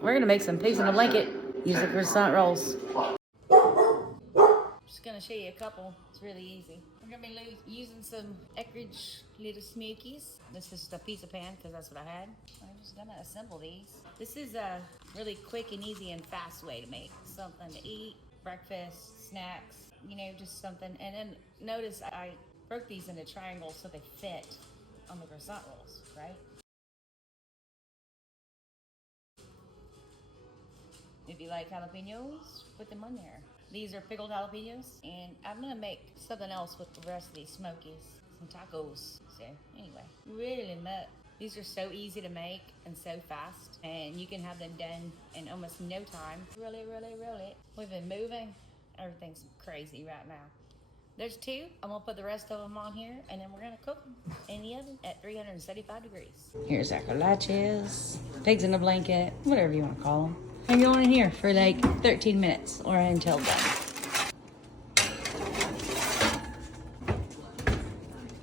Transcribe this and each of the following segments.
We're gonna make some pigs in a blanket using croissant rolls. Just gonna show you a couple. It's really easy. We're gonna be using some Eckrich little smokies. This is the pizza pan because that's what I had. I'm just gonna assemble these. This is a really quick and easy and fast way to make something to eat, breakfast, snacks, you know, just something. And then notice I broke these into triangles so they fit on the croissant rolls, right? If you like jalapenos, put them on there. These are pickled jalapenos, and I'm gonna make something else with the rest of these smokies. Some tacos. So anyway, really much. These are so easy to make and so fast, and you can have them done in almost no time. Really. We've been moving. Everything's crazy right now. There's two. I'm gonna put the rest of them on here, and then we're gonna cook them in the oven at 375 degrees. Here's our colaches, pigs in a blanket, whatever you want to call them. And go in here for like 13 minutes or until done.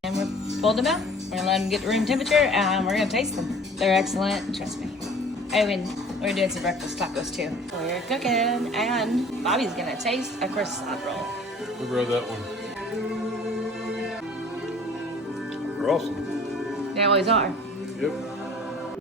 And we're pulled them out. We're gonna let them get to room temperature, and we're gonna taste them. They're excellent, trust me. Oh, and we're doing some breakfast tacos too. We're cooking, and Bobby's gonna taste a croissant roll. We brought that one. They're awesome. They always are. Yep.